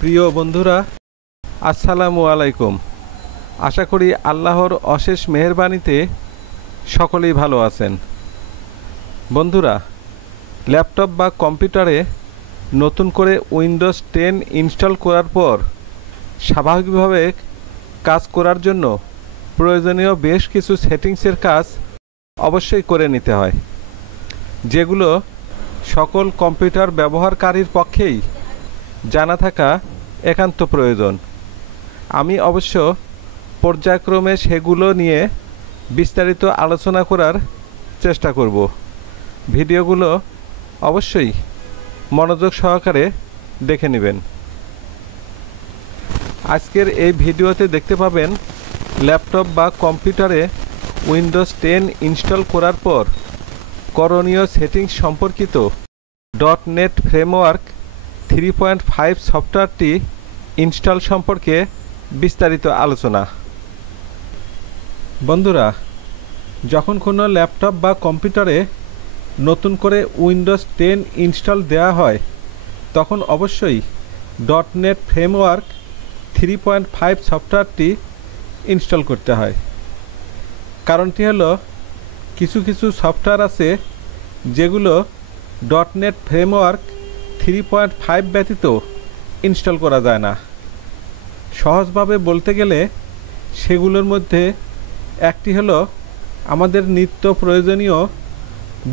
প্রিয় বন্ধুরা, আসসালামু আলাইকুম। আশা করি আল্লাহর অশেষ মেহেরবানিতে সকলেই ভালো আছেন। বন্ধুরা, ল্যাপটপ বা কম্পিউটারে নতুন করে উইন্ডোজ 10 ইনস্টল করার পর স্বাভাবিকভাবে কাজ করার জন্য প্রয়োজনীয় বেশ কিছু সেটিংসের কাজ অবশ্যই করে নিতে হয়, যেগুলো সকল কম্পিউটার ব্যবহারকারীর পক্ষেই জানা থাকা একান্ত প্রয়োজন। আমি অবশ্য পর্যায়ক্রমে সেগুলো নিয়ে বিস্তারিত আলোচনা করার চেষ্টা করব। ভিডিওগুলো অবশ্যই মনোযোগ সহকারে দেখে নেবেন। আজকের এই ভিডিওতে দেখতে পাবেন ল্যাপটপ বা কম্পিউটারে উইন্ডোজ 10 ইনস্টল করার পর করণীয় সেটিংস সম্পর্কিত .NET ফ্রেমওয়ার্ক 3.5 সফটওয়্যারটি ইনস্টল সম্পর্কে বিস্তারিত আলোচনা। বন্ধুরা, যখন কোনো ল্যাপটপ বা কম্পিউটারে নতুন করে উইন্ডোজ 10 ইনস্টল দেওয়া হয়, তখন অবশ্যই .NET ফ্রেমওয়ার্ক 3.5 সফটওয়্যারটি ইনস্টল করতে হয়। কারণটি হলো, কিছু কিছু সফটওয়্যার আছে যেগুলো .NET ফ্রেমওয়ার্ক 3.5 ব্যতীত ইনস্টল করা যায় না। সহজভাবে বলতে গেলে সেগুলোর মধ্যে একটি হলো আমাদের নিত্য প্রয়োজনীয়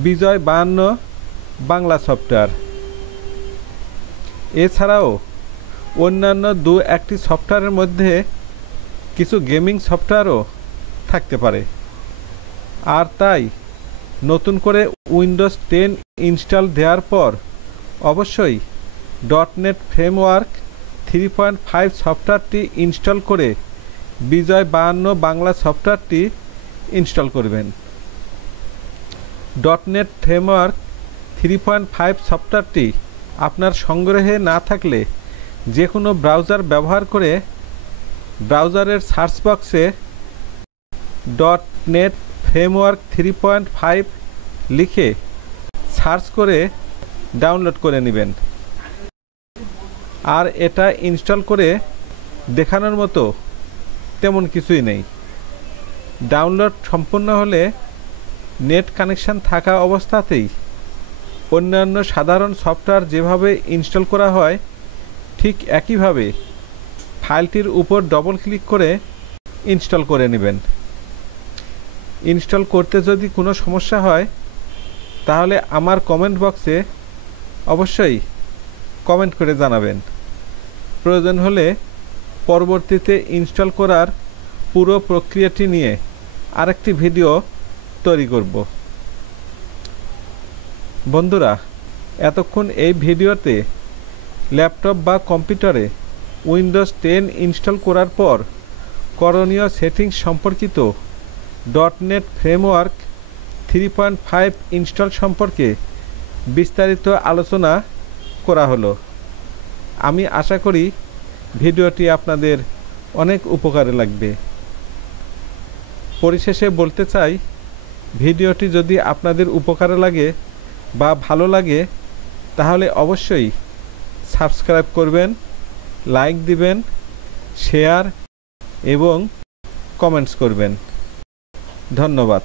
বিজয় 52 বাংলা সফটওয়্যার। এছাড়াও অন্যান্য একটি সফটওয়্যারের মধ্যে কিছু গেমিং সফটওয়্যারও থাকতে পারে। আর তাই নতুন করে উইন্ডোজ 10 ইনস্টল দেওয়ার পর অবশ্যই .NET ফ্রেমওয়ার্ক 3.5 সফটওয়্যারটি ইনস্টল করে বিজয় 52 বাংলা সফটওয়্যারটি ইনস্টল করবেন। .NET ফ্রেমওয়ার্ক 3.5 সফটওয়্যারটি আপনার সংগ্রহে না থাকলে যে কোনো ব্রাউজার ব্যবহার করে ব্রাউজারের সার্চ বক্সে .NET ফ্রেমওয়ার্ক 3.5 লিখে সার্চ করে ডাউনলোড করে নেবেন। আর এটা ইনস্টল করে দেখানোর মতো তেমন কিছুই নেই। ডাউনলোড সম্পূর্ণ হলে নেট কানেকশান থাকা অবস্থাতেই অন্যান্য সাধারণ সফটওয়্যার যেভাবে ইনস্টল করা হয়, ঠিক একইভাবে ফাইলটির উপর ডবল ক্লিক করে ইনস্টল করে নেবেন। ইনস্টল করতে যদি কোনো সমস্যা হয়, তাহলে আমার কমেন্ট বক্সে অবশ্যই কমেন্ট করে জানাবেন। প্রয়োজন হলে পরবর্তীতে ইনস্টল করার পুরো প্রক্রিয়াটি নিয়ে আরেকটি ভিডিও তৈরি করব। বন্ধুরা, এতক্ষণ এই ভিডিওতে ল্যাপটপ বা কম্পিউটারে উইন্ডোজ 10 ইনস্টল করার পর করণীয় সেটিংস সম্পর্কিত .NET ফ্রেমওয়ার্ক 3.5 ইনস্টল সম্পর্কে বিস্তারিত আলোচনা করা হলো। আমি আশা করি ভিডিওটি আপনাদের অনেক উপকারে লাগবে। পরিশেষে বলতে চাই, ভিডিওটি যদি আপনাদের উপকারে লাগে বা ভালো লাগে, তাহলে অবশ্যই সাবস্ক্রাইব করবেন, লাইক দিবেন, শেয়ার এবং কমেন্টস করবেন। ধন্যবাদ।